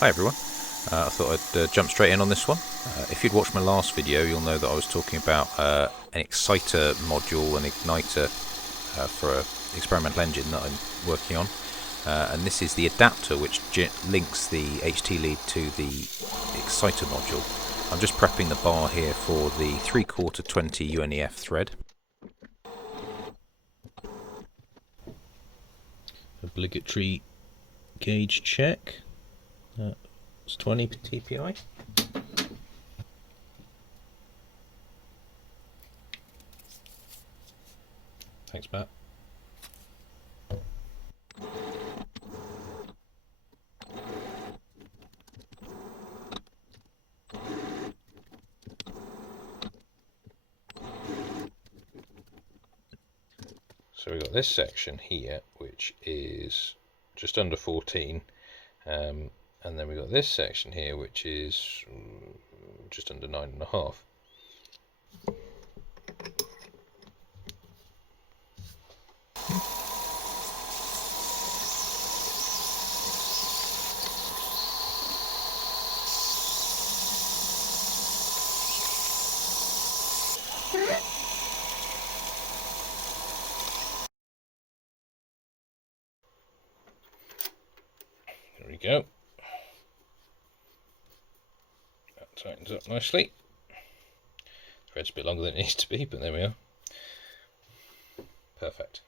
Hi everyone, I thought I'd jump straight in on this one. If you'd watched my last video, you'll know that I was talking about an exciter module, an igniter for an experimental engine that I'm working on. And this is the adapter which links the HT lead to the exciter module. I'm just prepping the bar here for the 3/4 20 UNEF thread. Obligatory gauge check. It's 20 TPI. Thanks, Matt. So we've got this section here, which is just under 14, and then we've got this section here, which is just under 9.5. There we go. That tightens up nicely. Thread's a bit longer than it needs to be, but there we are. Perfect.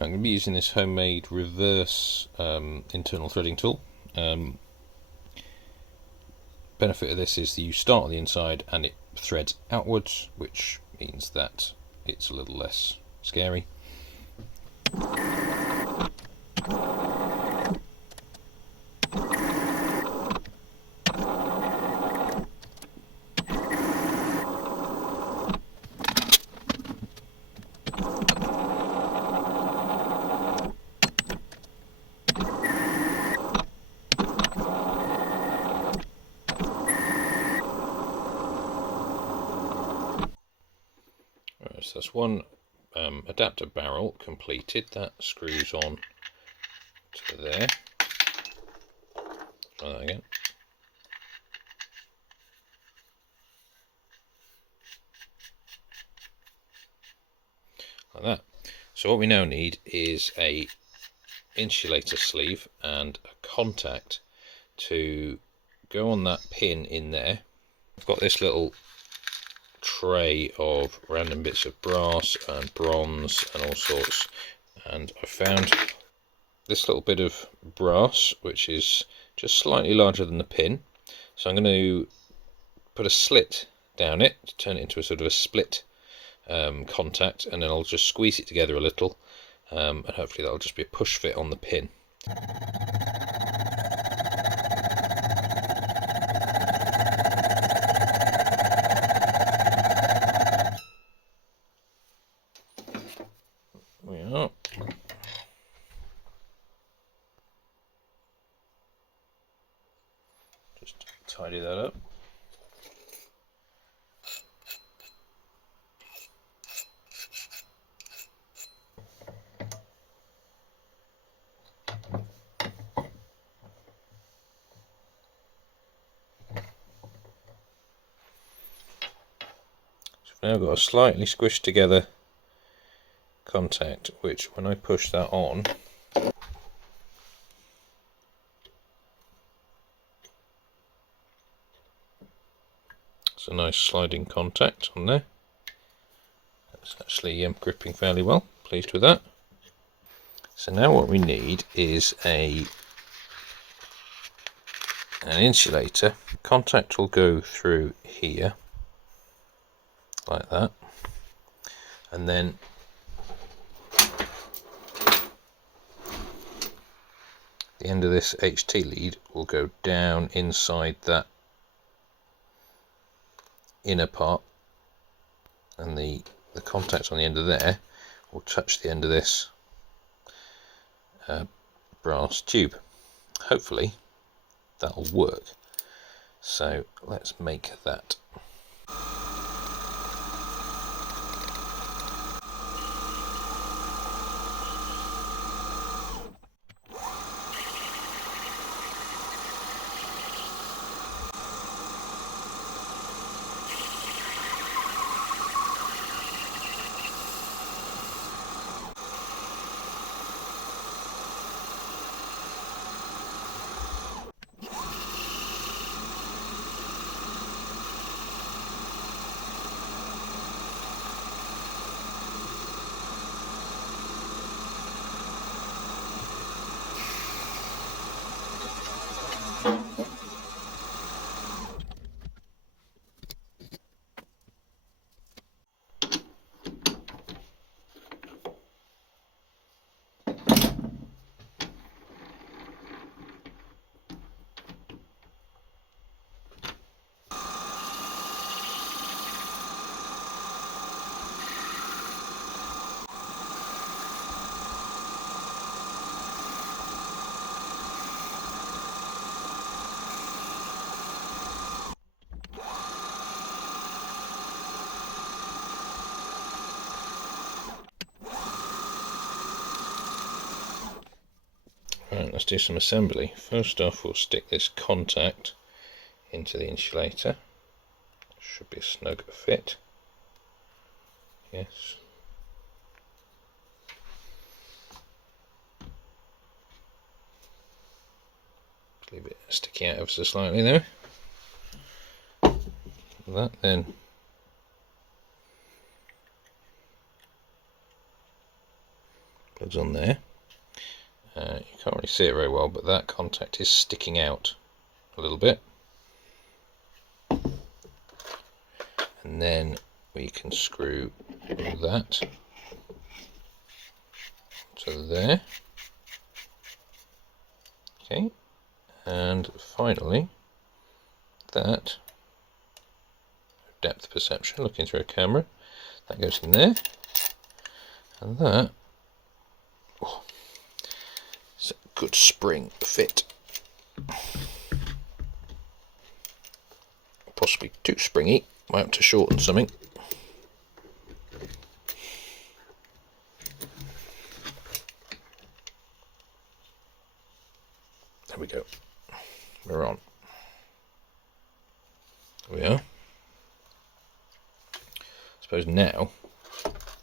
I'm going to be using this homemade reverse internal threading tool. Benefit of this is that you start on the inside and it threads outwards, which means that it's a little less scary. So that's one adapter barrel completed. That screws on to there. Try that again. Like that. So what we now need is a insulator sleeve and a contact to go on that pin in there. I've got this little tray of random bits of brass and bronze and all sorts, and I found this little bit of brass which is just slightly larger than the pin, so I'm going to put a slit down it to turn it into a sort of a split contact, and then I'll just squeeze it together a little, and hopefully that'll just be a push fit on the pin. We are. Just tidy that up. So now I've got a slightly squished together contact, which when I push that on, it's a nice sliding contact on there. It's actually gripping fairly well. Pleased with that. So now what we need is a an insulator. Contact will go through here like that, and then the end of this HT lead will go down inside that inner part, and the contact on the end of there will touch the end of this brass tube. Hopefully that'll work. So let's make that. Right, let's do some assembly. First off, we'll stick this contact into the insulator. Should be a snug fit. Yes. Leave it sticking out ever so slightly there. That then plugs on there. You can't really see it very well, but that contact is sticking out a little bit. And then we can screw that to there. Okay, and finally that depth perception, looking through a camera, that goes in there, and that is a good spring fit. Possibly too springy, might have to shorten something. There we go, we're on. There we are. I suppose now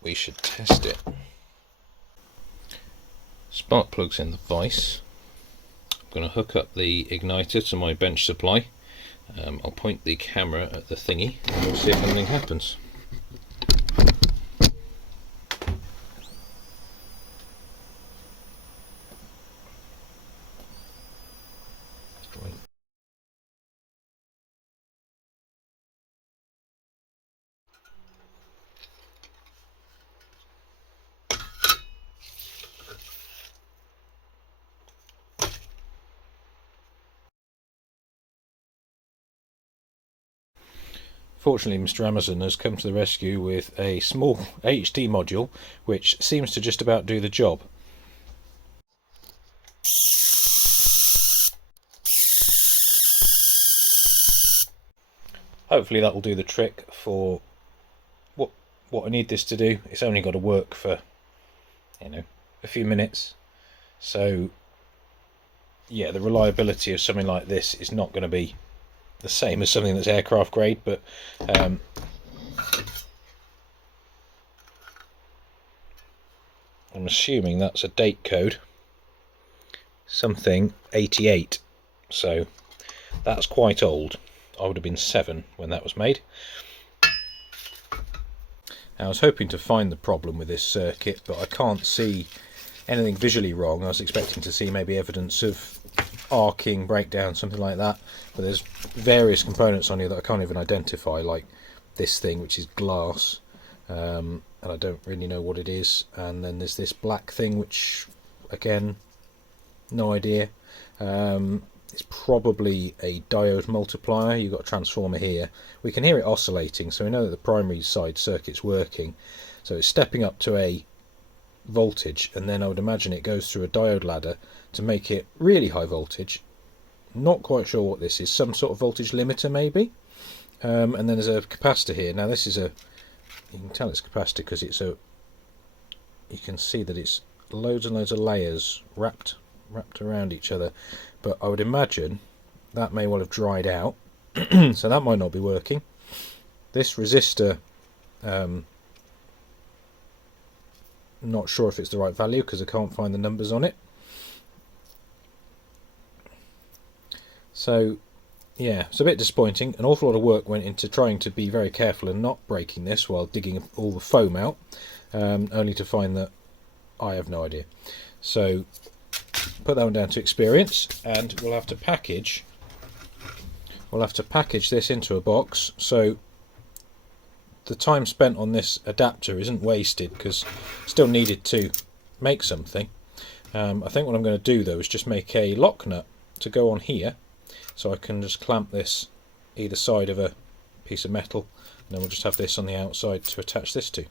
we should test it. Spark plugs in the vise. I'm going to hook up the igniter to my bench supply. I'll point the camera at the thingy and we'll see if anything happens. Fortunately, Mr. Amazon has come to the rescue with a small HT module which seems to just about do the job. Hopefully that will do the trick for what I need this to do. It's only got to work for, you know, a few minutes. So yeah, the reliability of something like this is not going to be the same as something that's aircraft grade, but I'm assuming that's a date code, something 88, so that's quite old. I would have been 7 when that was made. I was hoping to find the problem with this circuit, but I can't see anything visually wrong. I was expecting to see maybe evidence of arcing breakdown, something like that. But there's various components on here that I can't even identify, like this thing which is glass, and I don't really know what it is. And then there's this black thing which, again, no idea. It's probably a diode multiplier. You've got a transformer here. We can hear it oscillating, so we know that the primary side circuit's working. So it's stepping up to a voltage, and then I would imagine it goes through a diode ladder to make it really high voltage. Not quite sure what this is. Some sort of voltage limiter maybe. And then there's a capacitor here. Now this is a, you can tell it's a capacitor because it's a, you can see that it's loads and loads of layers wrapped around each other, but I would imagine that may well have dried out, so that might not be working. This resistor, not sure if it's the right value because I can't find the numbers on it. So yeah, it's a bit disappointing. An awful lot of work went into trying to be very careful and not breaking this while digging all the foam out, only to find that I have no idea. So put that one down to experience, and we'll have to package this into a box so the time spent on this adapter isn't wasted, because still needed to make something. I think what I'm going to do though is just make a lock nut to go on here, so I can just clamp this either side of a piece of metal, and then we'll just have this on the outside to attach this to.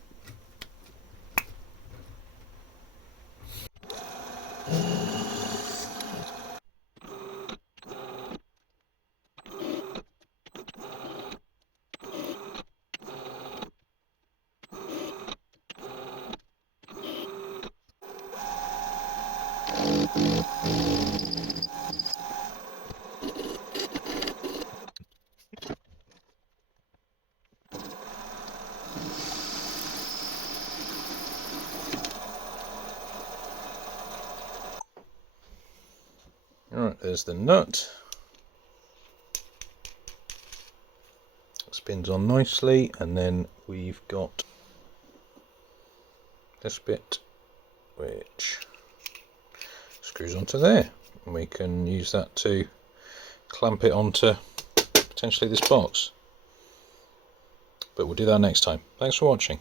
Alright, there's the nut. Spins on nicely, and then we've got this bit which screws onto there, and we can use that to clamp it onto potentially this box. But we'll do that next time. Thanks for watching.